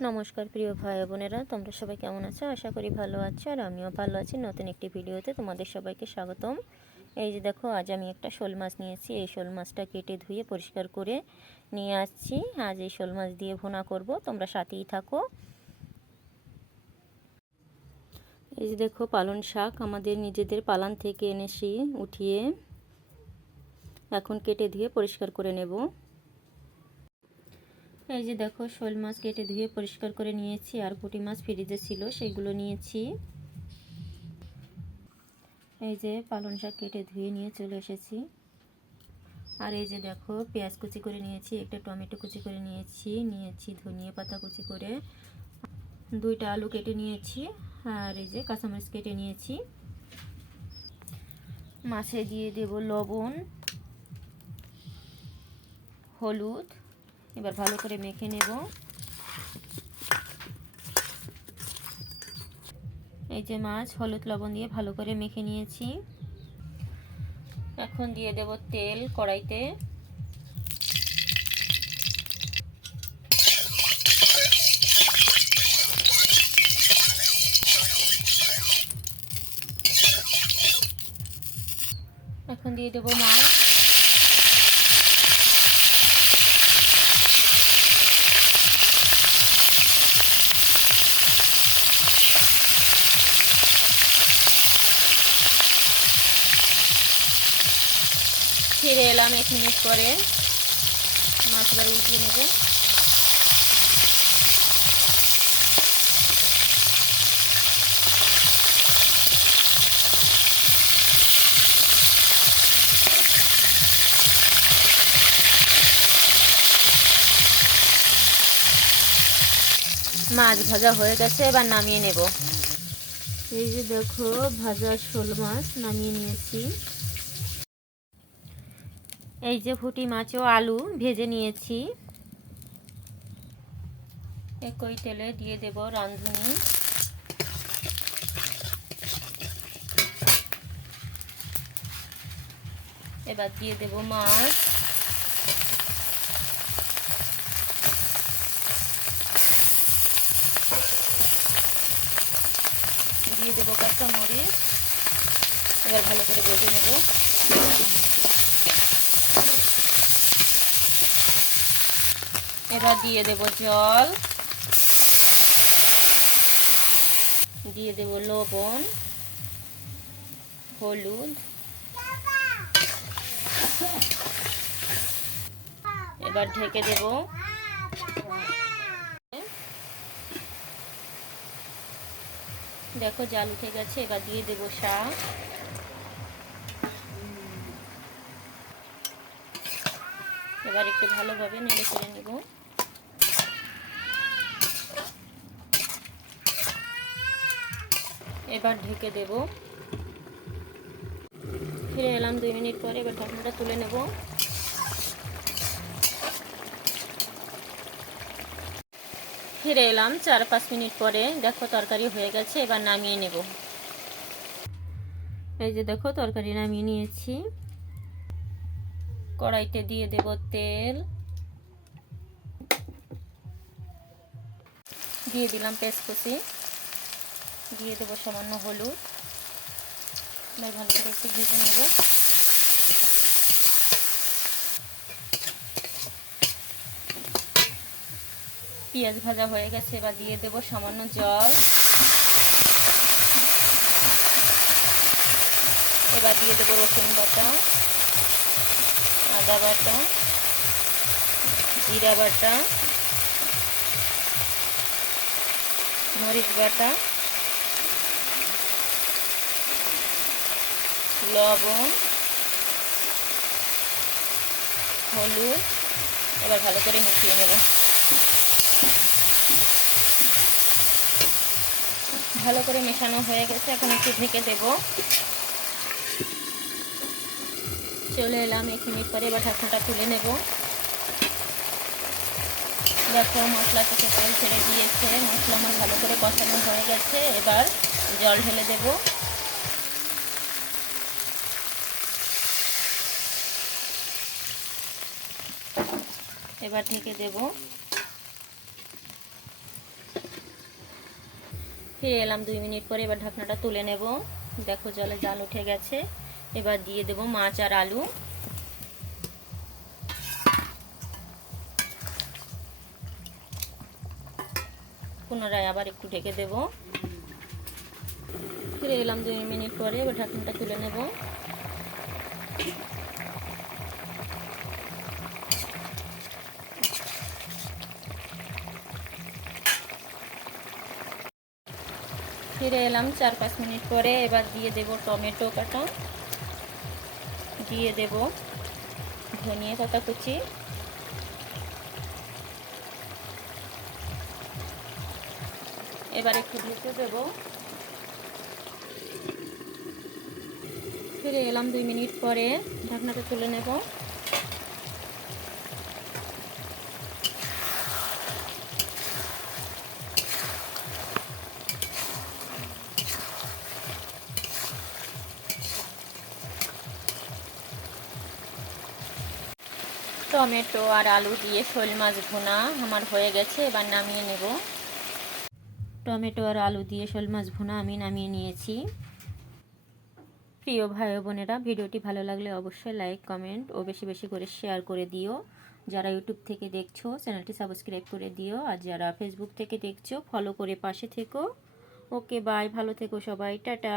নমস্কার প্রিয় ভাই বোনেরা, তোমরা সবাই কেমন আছো? আশা করি ভালো আছো আর আমিও ভালো আছি। নতুন একটি ভিডিওতে তোমাদের সবাইকে স্বাগতম। এই যে দেখো, আজ আমি একটা শোল মাছ নিয়েছি এই শোল মাছটা কেটে ধুয়ে পরিষ্কার করে নিয়ে আসছি। আজ এই শোল মাছ দিয়ে ভুনা করব। তোমরা সাথেই থাকো। এই যে দেখো পালন শাক আমাদের নিজেদের পালান থেকে এনেছি, উঠিয়ে। এখন কেটে ধুয়ে পরিষ্কার করে নেব। এই যে দেখো, শোল মাছ কেটে ধুয়ে পরিষ্কার করে নিয়েছি, আর পুঁটি মাছ ফ্রিজে ছিল সেইগুলো নিয়েছি। এই যে পালং শাক কেটে ধুয়ে নিয়ে চলে এসেছি। আর এই যে দেখো, পেঁয়াজ কুচি করে নিয়েছি, একটা টমেটো কুচি করে নিয়েছি নিয়েছি ধনিয়া পাতা কুচি করে। দুইটা আলু কেটে নিয়েছি, আর এই যে কাঁচামরিচ কেটে নিয়েছি। মাছে দিয়ে দেব লবণ, হলুদ এবার ভালো করে মেখে নেব। এই যে মাছ, হলুদ লবণ দিয়ে ভালো করে মেখে নিয়েছি। এখন দিয়ে দেব তেল কড়াইতে। এখন দিয়ে দেব মাছ। ফিরে এলাম এক মিনিট পরে। মাছবার উল্টিয়ে নেব। মাছ ভাজা হয়ে গেছে, এবার নামিয়ে নেব। এই যে দেখো, ভাজা শোল মাছ নামিয়ে নিয়েছি। এই যে ফুটি মাছ ও আলু ভেজে নিয়েছি। একই তেলে দিয়ে দেব রাঁধুনি। এবার দিয়ে দেব মাছ। দিয়ে দেবো কাঁচা মরিচ এবার ভালো করে ভেজে নেব। এবার দিয়ে দেব জল। দিয়ে দেব লবণ, হলুদ। এবার ঢেকে দেব। দেখো জাল উঠে গেছে, এবার দিয়ে দেব শাক। এবার একটু ভালোভাবে নেড়ে করে নেব। এবার ঢেকে দেব। ফিরে এলাম দুই মিনিট পরে, এবার ঢাকনাটা তুলে নেব। ফিরে এলাম চার পাঁচ মিনিট পরে, দেখো তরকারি হয়ে গেছে, এবার নামিয়ে নেব। এই যে দেখো তরকারি নামিয়ে নিয়েছি। কড়াইতে দিয়ে দেব তেল। দিয়ে দিলাম পেস্ট কুচি দিয়ে দেবো সামান্য হলুদ। ভালো করে একটু ভেজে নেব। পেঁয়াজ ভাজা হয়ে গেছে, এবার দিয়ে দেবো সামান্য জল। এবার দিয়ে দেবো রসুন বাটা, আদা বাটা, জিরা বাটা, মরিচ বাটা লবণ, হলুদ, এবার ভালো করে মিশিয়ে নেব। ভালো করে মেশানো হয়ে গেছে, এখন একটু ঢেকে দেব। চলে এলাম এক মিনিট পরে এবার ঢাকনাটা তুলে নেব। দেখো, মশলা থেকে তেল ছেড়ে দিয়েছে। মশলা আমার ভালো করে কষানো হয়ে গেছে। এবার জল ঢেলে দেব। এবার ঢেকে দেব। ফিরে এলাম দুই মিনিট পরে, এবার ঢাকনাটা তুলে নেব। দেখো জলে জাল উঠে গেছে। এবার দিয়ে দেব মাছ আর আলু। পুনরায় আবার একটু ঢেকে দেব। ফিরে এলাম দুই মিনিট পরে, এবার ঢাকনাটা তুলে নেব। ফিরে এলাম চার পাঁচ মিনিট পরে। এবার দিয়ে দেব টমেটো কাটা। দিয়ে দেব ধনিয়া পাতা কুচি। এবার একটু ঢেকে দেব। ফিরে এলাম দুই মিনিট পরে। ঢাকনাটা তুলে নেব। টমেটো আর আলু দিয়ে শোল মাছ ভুনা আমার হয়ে গেছে, এবার নামিয়ে নেব। টমেটো আর আলু দিয়ে শোল মাছ ভুনা আমি নামিয়ে নিয়েছি। প্রিয় ভাই বোনেরা, ভিডিওটি ভালো লাগলে অবশ্যই লাইক, কমেন্ট ও বেশি বেশি করে শেয়ার করে দিও। যারা ইউটিউব থেকে দেখছ, চ্যানেলটি সাবস্ক্রাইব করে দিও। আর যারা ফেসবুক থেকে দেখছ, ফলো করে পাশে থেকো। ওকে, বাই, ভালো থেকো সবাই, টাটা।